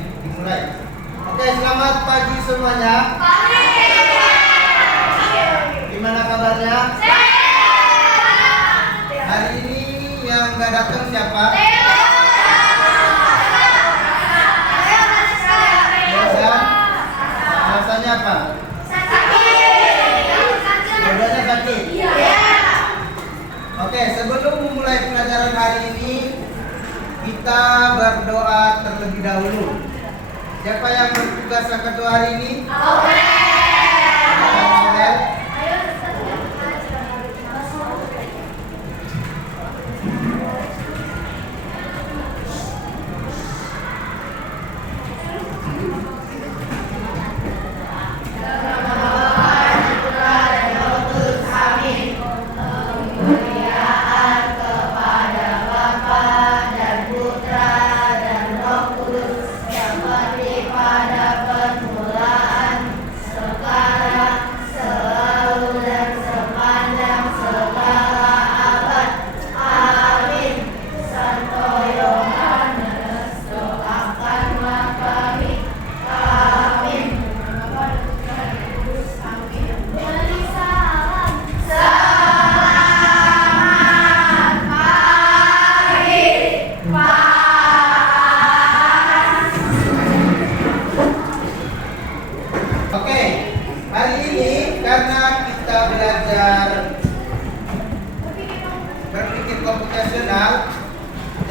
dimulai. Oke, selamat pagi semuanya. Gimana kabarnya? Hari ini yang nggak datang siapa? Alasannya apa? Dua-duanya sakit. Oke, sebelum memulai pelajaran hari ini, kita berdoa terlebih dahulu. Siapa yang bertugas angkat doa hari ini?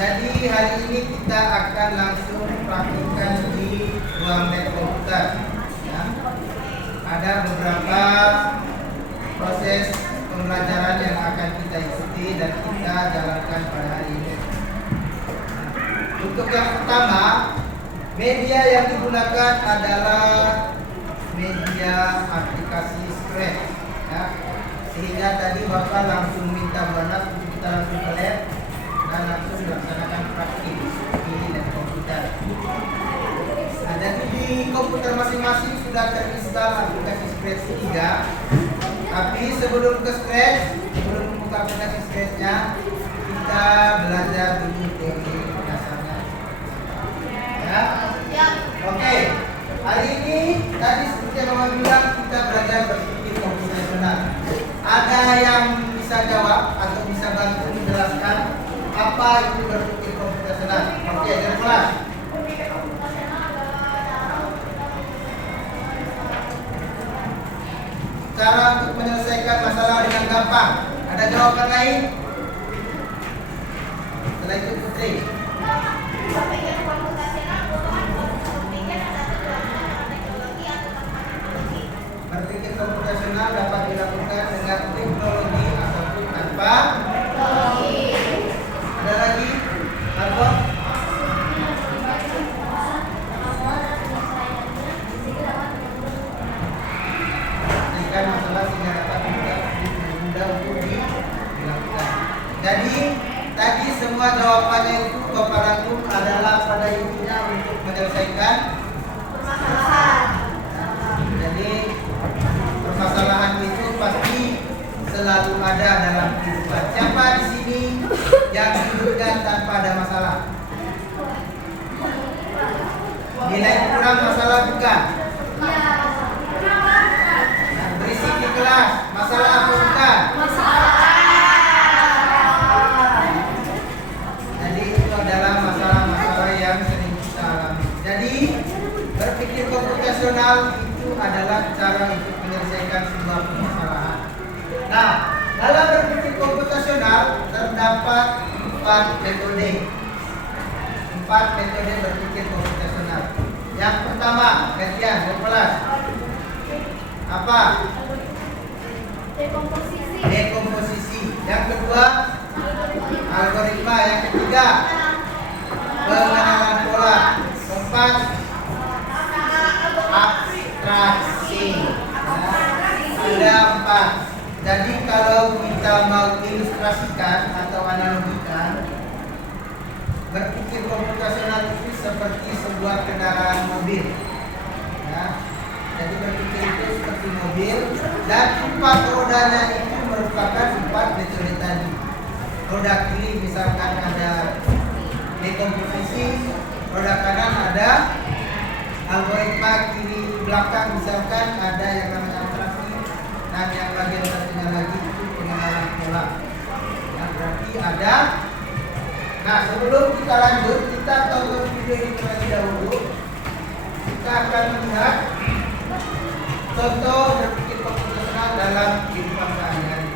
Jadi hari ini kita akan langsung praktikkan di ruang lab komputer. Ya. Ada beberapa proses pembelajaran yang akan kita ikuti dan kita jalankan pada hari ini. Untuk yang pertama, media yang digunakan adalah media aplikasi Scratch. Ya. Sehingga tadi Bapak langsung minta Bapak untuk kita langsung ke lab dan langsung dilaksanakan praktik di lab komputer. Nah, jadi di komputer masing-masing sudah terinstall aplikasi Scratch 3. Tapi sebelum ke Scratch, sebelum membuka aplikasi Scratch-nya, kita belajar dulu teori dasarnya. Ya? Oke. Hari ini tadi seperti yang Bapak bilang, kita belajar berpikir komputasional. Ada yang bisa jawab atau bisa bantu menjelaskan apa itu berpikir komputasional? Oke, dari kelas. Cara untuk menyelesaikan masalah dengan gampang. Ada jawaban lain? Setelah itu Putri. Berpikir komputasional dapat dilakukan dengan teknologi ataupun tanpa teknologi. Ada lagi? Apa? Jika masalah sehingga dapat mudah untuk dilakukan. Jadi tadi semua jawabannya itu Bapak rangkum adalah pada intinya untuk menyelesaikan permasalahan. Jadi permasalahan itu pasti selalu ada dalam kehidupan. Siapa di sini yang hidupnya tanpa ada masalah? Nilai kurang masalah bukan? Berisik di kelas, masalah apa bukan? Jadi itu adalah masalah-masalah yang sering kita alami. Jadi berpikir komputasional itu adalah cara untuk menyelesaikan sebuah permasalahan. Nah, dalam berpikir komputasional terdapat 4 metode. 4 metode berpikir komputasional. Yang pertama, kajian berkelas. Apa? Dekomposisi. Yang kedua, algoritma. Yang ketiga, pengenalan pola. Keempat, abstraksi. Ada 4. Jadi kalau kita mau ilustrasikan atau analogikan, berpikir komputasional itu seperti sebuah kendaraan mobil. Ya. Jadi berpikir itu seperti mobil dan 4 rodanya itu merupakan 4 metode tadi. Roda kiri misalkan ada dekomposisi, roda kanan ada algoritma kiri belakang, misalkan ada yang namanya atraksi dan yang bagian satunya lagi itu pengenalan pola. Ya, berarti ada. Nah, sebelum kita lanjut, kita tonton video ini terlebih dahulu. Kita akan melihat contoh berpikir komputasional dalam kehidupan sehari-hari.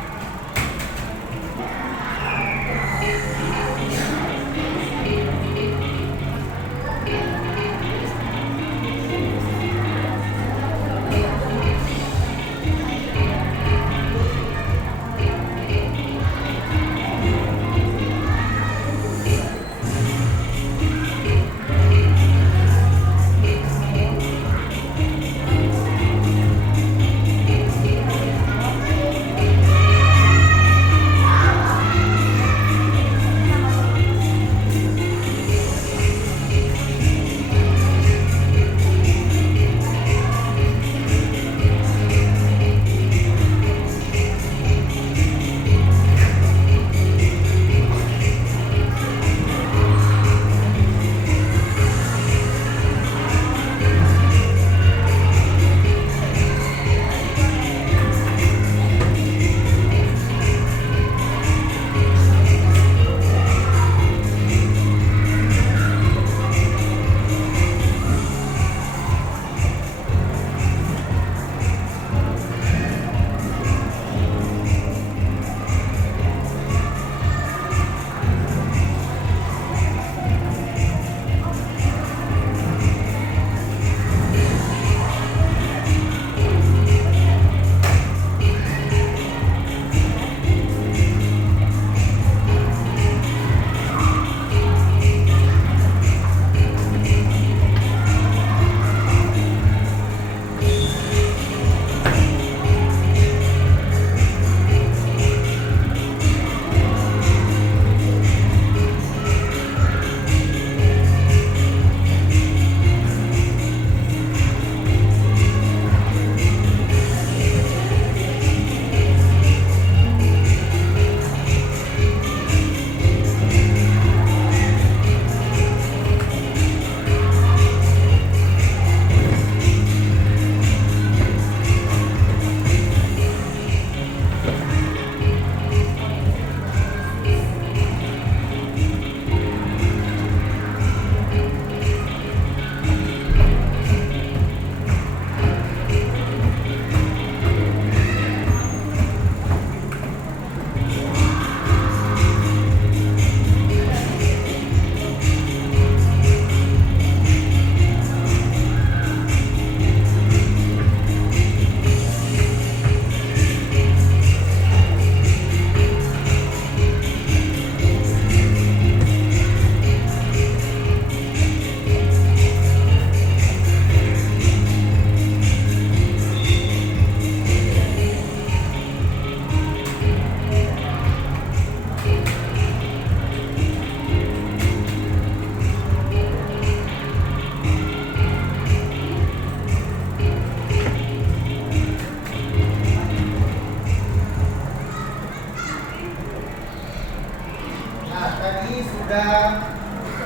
sudah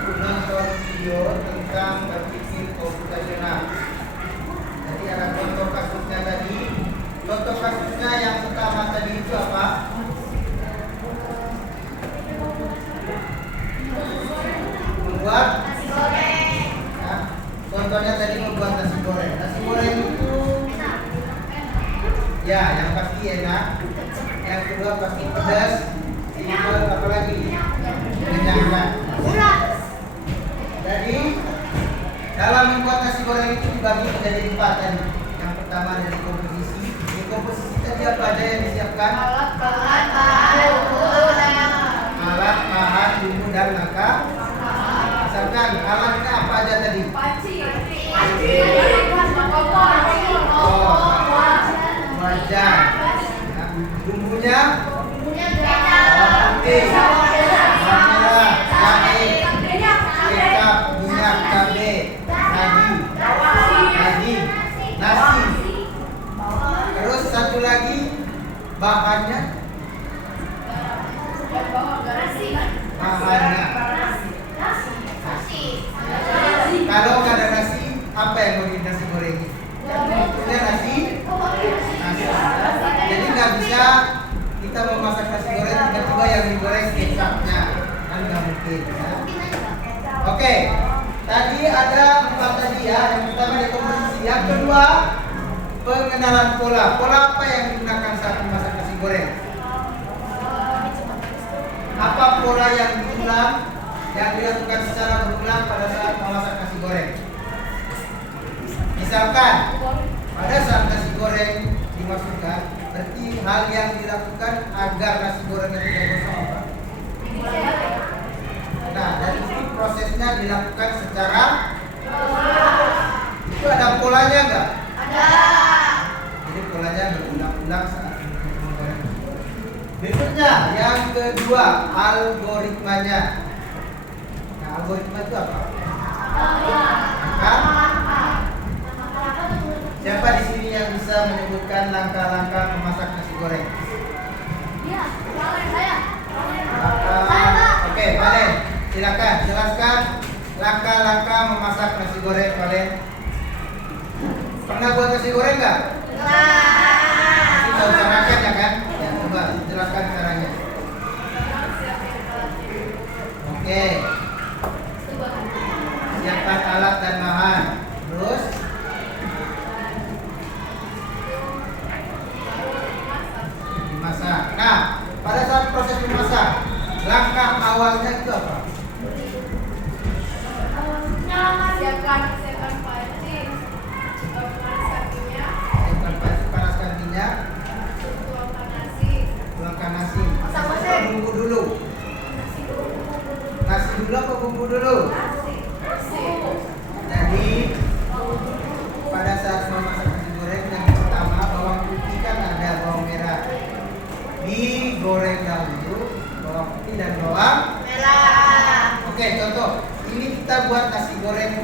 menonton video tentang berpikir komputasional. Jadi ada contoh kasusnya tadi. Contoh kasusnya yang pertama tadi itu apa? Membuat nasi goreng. Nah, contohnya tadi membuat nasi goreng. Nasi goreng itu ya yang pasti enak. Yang kedua pasti pedas. Ini apa lagi? Menyenangkan. Jadi dalam membuat nasi goreng itu dibagi menjadi 4 tadi. Yang pertama dari komposisi. Di komposisi tadi apa aja yang disiapkan? Alat, bahan, bumbu dan mangkok. Misalkan alatnya apa aja tadi? Panci. Wajan. Bumbunya? Putih. Merah, jahe, kecap, minyak, cabai, daging, nasi. Terus satu lagi bahannya. Bahannya. Kalau nggak ada nasi, apa yang mau di nasi goreng? Bentuknya nasi. Jadi nggak bisa kita memasak nasi goreng tiba-tiba yang digoreng kecapnya, kan nggak mungkin. Ya. Oke, tadi ada 4 tadi ya. Yang pertama dekomposisi, yang kedua pengenalan pola. Pola apa yang digunakan saat memasak nasi goreng? Apa pola yang diulang, yang dilakukan secara berulang pada saat memasak nasi goreng? Misalkan pada saat nasi goreng dimasukkan, berarti hal yang dilakukan agar nasi gorengnya tidak gosong apa? Nah, dan itu prosesnya dilakukan secara itu ada polanya enggak? Ada. Jadi polanya berulang-ulang saat menggoreng. Berikutnya yang kedua, algoritmanya. Nah, algoritma itu apa? Siapa di sini yang bisa menyebutkan langkah-langkah memasak nasi goreng? Iya, saya. Oke, Valen, silakan jelaskan langkah-langkah memasak nasi goreng, Valen. Pernah buat nasi goreng nggak? Pernah. Tahu caranya ya kan? Ya, coba jelaskan caranya. Oke. Siapkan alat dan bahan. Terus dimasak. Nah, pada saat proses memasak, langkah awalnya itu apa? Siapkan panci, panaskan minyak. Siapkan panci, panaskan minyak. Tuangkan nasi. Tuangkan nasi. Bumbu dulu. Nasi dulu apa bumbu dulu? Nasi. Jadi pada saat memasak nasi goreng, yang pertama bawang putih kan ada, bawang merah. Digoreng dahulu bawang putih dan bawang Merah. Oke, contoh. Ini kita buat nasi goreng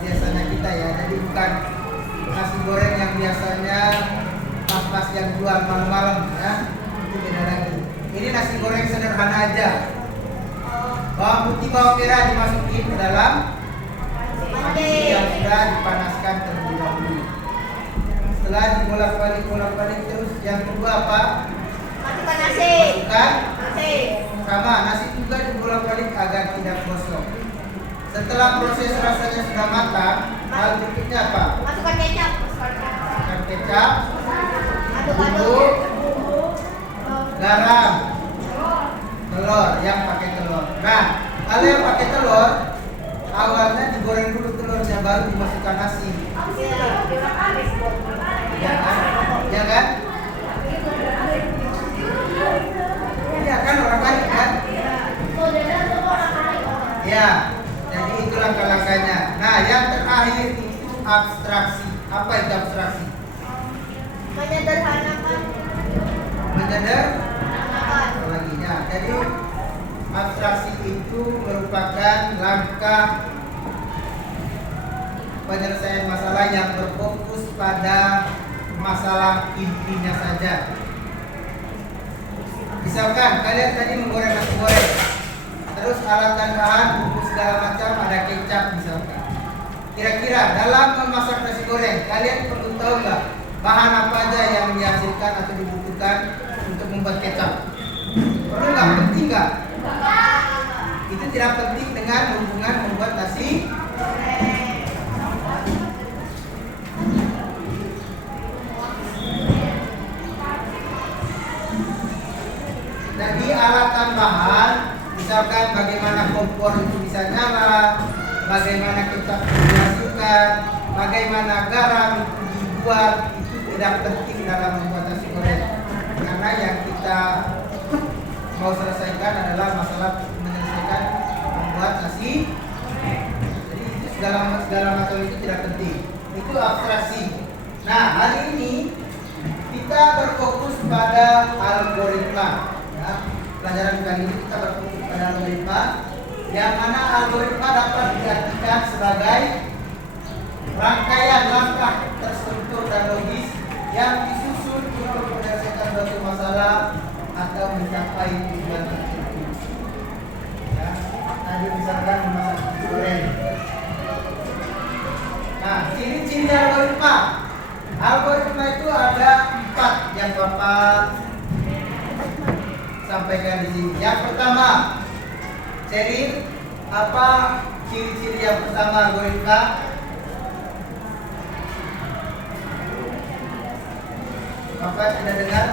biasanya kita ya. Jadi bukan nasi goreng yang biasanya pas-pas yang jual malam-malam ya. Itu beda lagi. Ini nasi goreng sederhana aja. Bawang putih, bawang merah dimasukin ke dalam panci yang sudah dipanaskan terlebih dahulu. Setelah dibolak-balik terus, yang kedua apa? Masukkan nasi. Masukkan Nasi. sama nasi juga dibolak-balik agar tidak gosong. Setelah proses rasanya sudah matang, hal berikutnya apa? Masukkan kecap. Masukkan kecap, Aduk-aduk. garam, telur, yang pakai telur. Nah, kalau yang pakai telur, awalnya digoreng dulu telurnya, baru dimasukkan nasi. Ya kan? Ya kan? Iya kan, orang lain kan? Ya, jadi itu langkah-langkahnya. Nah, yang terakhir itu abstraksi. Apa itu abstraksi? Menyederhanakan. Laginya. Jadi abstraksi itu merupakan langkah penyelesaian masalah yang berfokus pada masalah intinya saja. Misalkan kalian tadi menggoreng nasi goreng, terus alat dan bahan, bumbu segala macam, ada kecap misalkan. Kira-kira dalam memasak nasi goreng, kalian perlu tahu nggak bahan apa aja yang dihasilkan atau dibutuhkan untuk membuat kecap? Perlu nggak? Penting nggak? Itu tidak penting dengan hubungan membuat nasi. Jadi alat tambahan, misalkan bagaimana kompor itu bisa nyala, bagaimana kecap dihasilkan, bagaimana garam itu dibuat, itu tidak penting dalam membuat nasi goreng. Karena yang kita mau selesaikan adalah masalah menyelesaikan membuat nasi. Jadi itu segala macam itu tidak penting. Itu abstraksi. Nah, hari ini kita berfokus pada algoritma. Ya, pelajaran kali ini kita berfokus pada algoritma, yang mana algoritma dapat diartikan sebagai rangkaian langkah terstruktur dan logis yang disusun untuk menyelesaikan suatu masalah atau mencapai tujuan tertentu. Ya, tadi misalkan memasak nasi goreng. ciri-ciri algoritma. Algoritma itu ada 4 yang Bapak sampaikan di sini. Yang pertama, Sheryl, apa ciri-ciri yang pertama algoritma? Bapak sudah dengar?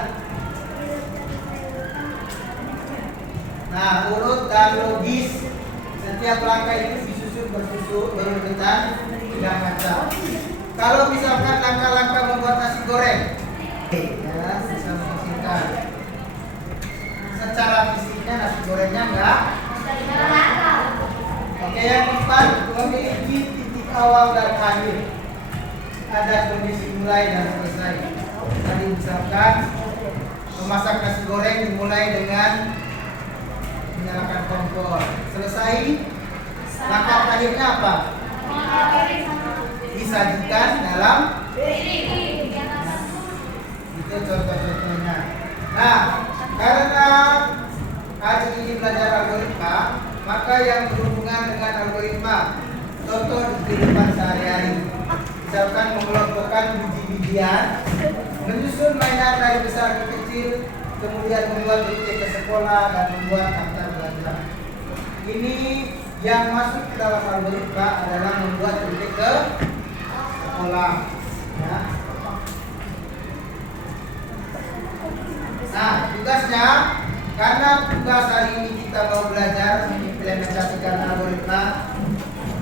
Nah, urut dan logis. Setiap langkah itu disusun berurutan, tidak ngacak. Kalau misalkan langkah-langkah membuat nasi goreng, ya, bisa menghasilkan. Secara fisiknya nasi gorengnya enggak. Oke, yang keempat, memiliki titik awal dan akhir. Ada kondisi mulai dan selesai. Tadi misalkan memasak nasi goreng dimulai dengan menyalakan kompor. Selesai, langkah terakhirnya apa? Disajikan dalam. Itu contoh-contohnya. Nah, karena hari ini belajar algoritma, maka yang berhubungan dengan algoritma, contoh di kehidupan sehari-hari, misalkan mengelompokkan biji-bijian, menyusun mainan dari besar ke kecil, kemudian membuat rute ke sekolah dan membuat daftar belanja. Ini yang masuk ke dalam algoritma adalah membuat rute ke sekolah. Ya. Nah, tugasnya, karena tugas hari ini kita mau belajar mengimplementasikan algoritma,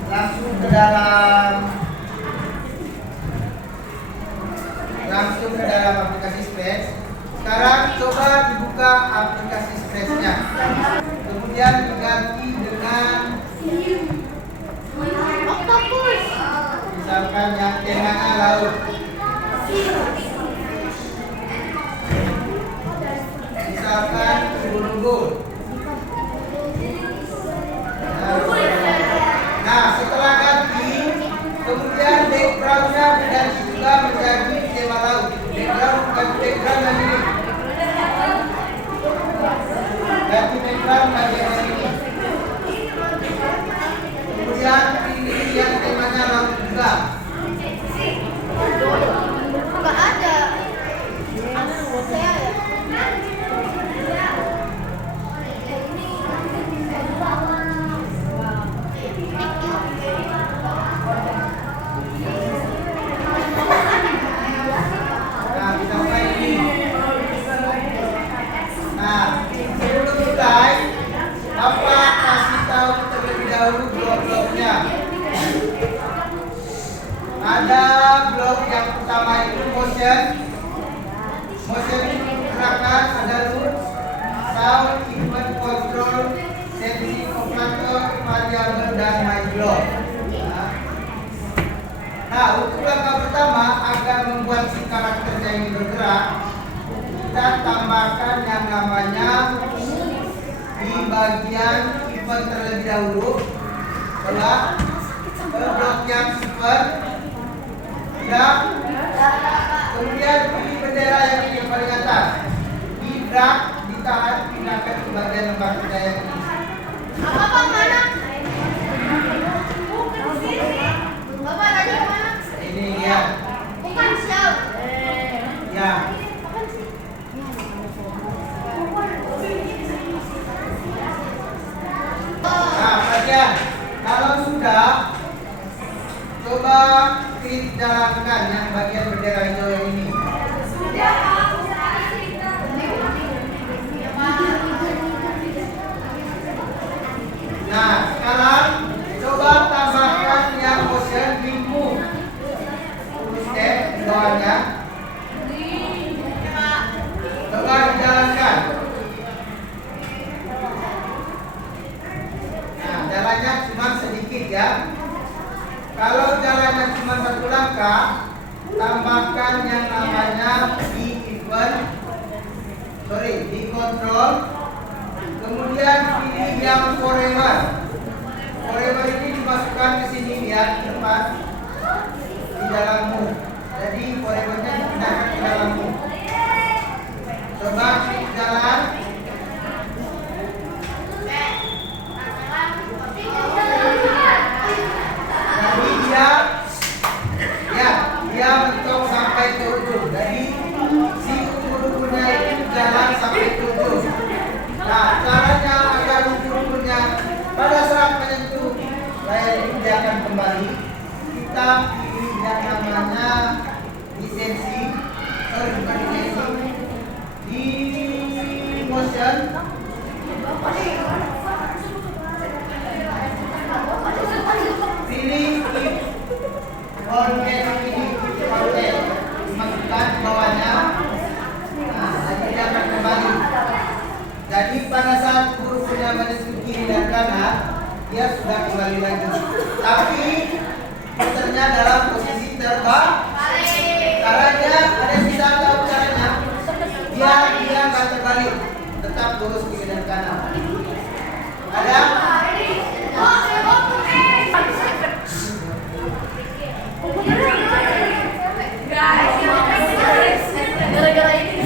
langsung ke dalam aplikasi Scratch. Sekarang coba dibuka aplikasi Scratch-nya. Kemudian diganti dengan Octopus. misalkan yang temanya laut. Misalkan ubur-ubur. Nah, setelah ganti, kemudian background-nya diganti juga menjadi tema laut. Background yang ini. Ganti background bagian ini. Kemudian pilih yang temanya laut juga. Enggak ada. Saya ya. Nah, kita mulai ini. Nah, sebelum mulai, Bapak kasih tahu terlebih dahulu blok-bloknya. Ada blok yang pertama itu motion. Motion itu gerakan, ada loop, sound, event control, sensing operator, variable, dan my block. Nah, untuk langkah pertama, agar membuat si karakternya ini bergerak, kita tambahkan yang namanya di bagian event terlebih dahulu. Setelah blok yang super, drag, kemudian pilih bendera yang paling atas, di drag, ditahan, pindahkan ke bagian lembar kerja yang ini. Bapak mana? Bapak tadi mana? Ini ya, Bukan siap. ya. Nah, bagian kalau sudah, coba klik jalankan yang bagian bendera hijau yang ini. Nah, sekarang coba tambahkan yang motion move. Step di bawahnya. Coba dijalankan. Nah, jalannya cuma sedikit ya. Kalau jalannya cuma satu langkah, tambahkan yang namanya di control. Kemudian pilih yang forever. Forever ini dimasukkan ke sini ya, di depan di dalammu. Jadi forevernya dipindahkan ke dalammu. Coba klik jalan. Jadi dia, ya, tetap yang namanya lisensi, bukan lisensi, di motion pilih if content ini content masukkan bawahnya. Nah, dan tidak akan kembali. Jadi pada saat hurufnya menyusun kiri dan kanan, dia sudah kembali lagi. Tapi puternya dalam posisi terbalik. Caranya ada sisa tahu caranya. Dia akan terbalik, tetap lurus kiri dan kanan. Ada? Gara-gara ini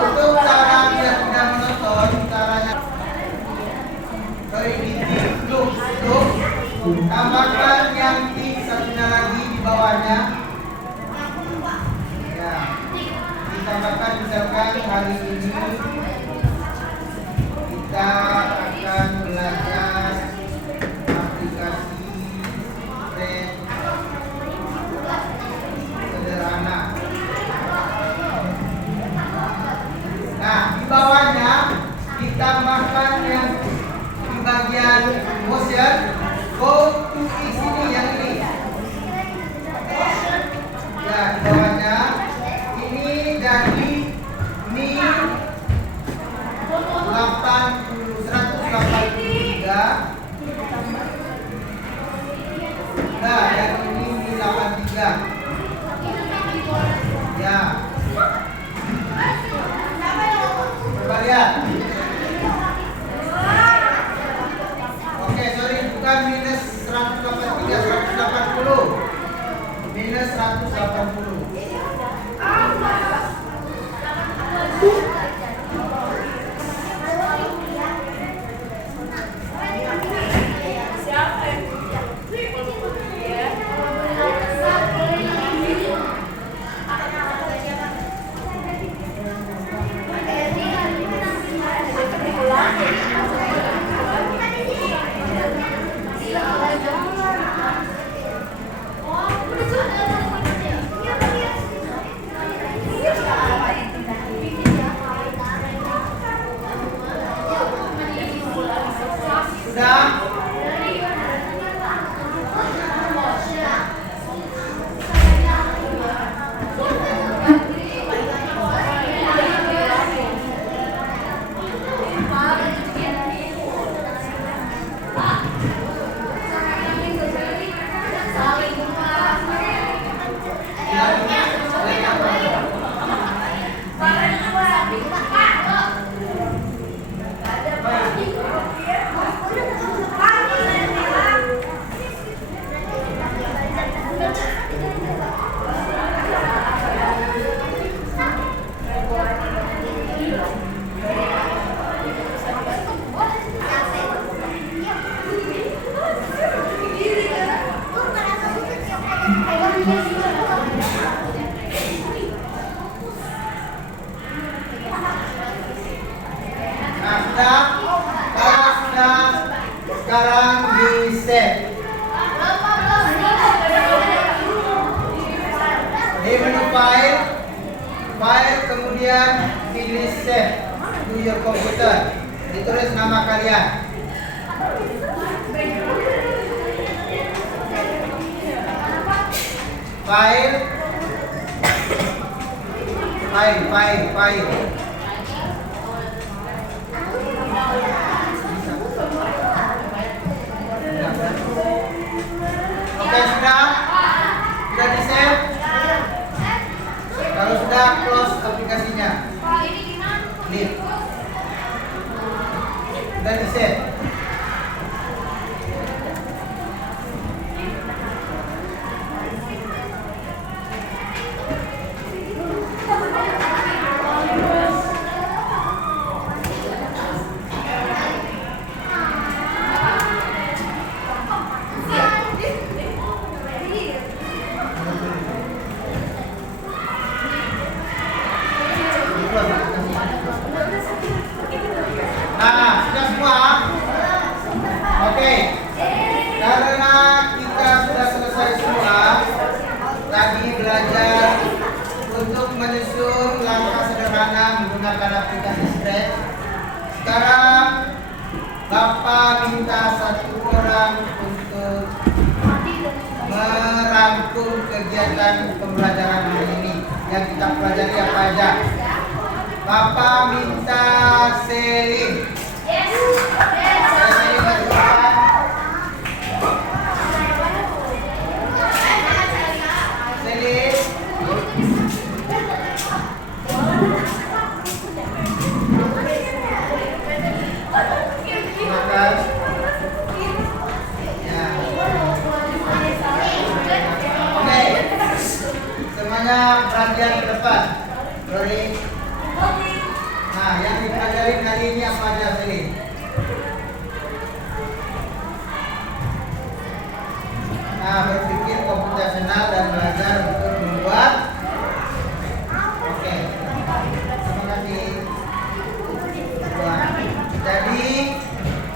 untuk cara biar tidak monoton, caranya tambahkan yang tik satunya lagi di bawahnya. Ya, ditambahkan misalkan hari ini kita akan belajar aplikasi pen sederhana. Nah, di bawahnya ditambahkan yang di bagian motion, go to di sini yang ini. Ya, di bawahnya ini dari mi 183. Nah, yang ini mi 83. Ya. Coba lihat. Oke, sorry, bukan minus 100. Sekarang di save. Di menu file, kemudian pilih save to your computer. Ditulis nama kalian. File. Oke, sudah di save. Kalau sudah, close aplikasinya. Leave. Sudah di save. Nah, sudah semua? Oke. Karena kita sudah selesai semua, tadi belajar untuk menyusun langkah sederhana menggunakan aplikasi Scratch. Sekarang Bapak minta satu orang untuk merangkum kegiatan pembelajaran hari ini yang kita pelajari apa aja. Bapak minta Selin. Selin berdepan. Selin. Silakan. Ya. Oke. Semuanya perhatian ke depan. Rory. Nah, yang dipelajari kali ini apa aja, Selin? Nah, berpikir komputasional dan belajar untuk membuat. Oke. Terima kasih. Jadi,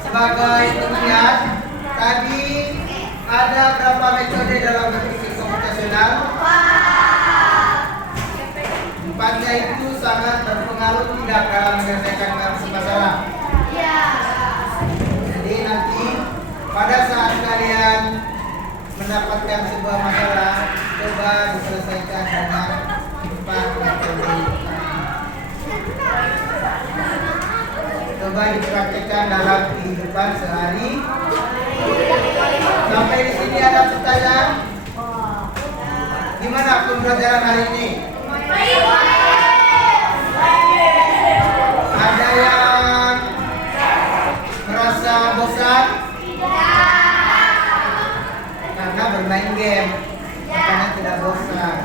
sebagai pengeliat, tadi ada berapa metode dalam berpikir komputasional? Empatnya itu sangat berpengaruh tidak dalam menyelesaikan masalah. Jadi nanti pada saat kalian mendapatkan sebuah masalah, coba diselesaikan dengan 4 metode. Coba dipraktikkan dalam kehidupan sehari. Sampai di sini ada pertanyaan? Gimana pembelajaran hari ini? Ada yang merasa bosan? Karena bermain game, makanya tidak bosan.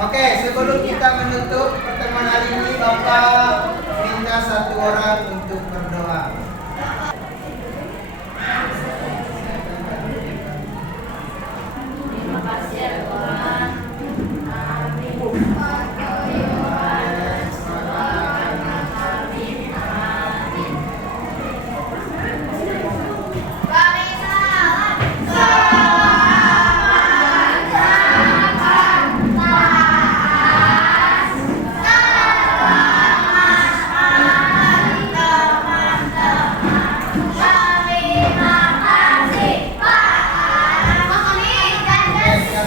Oke, sebelum kita menutup pertemuan hari ini, Bapak minta satu orang untuk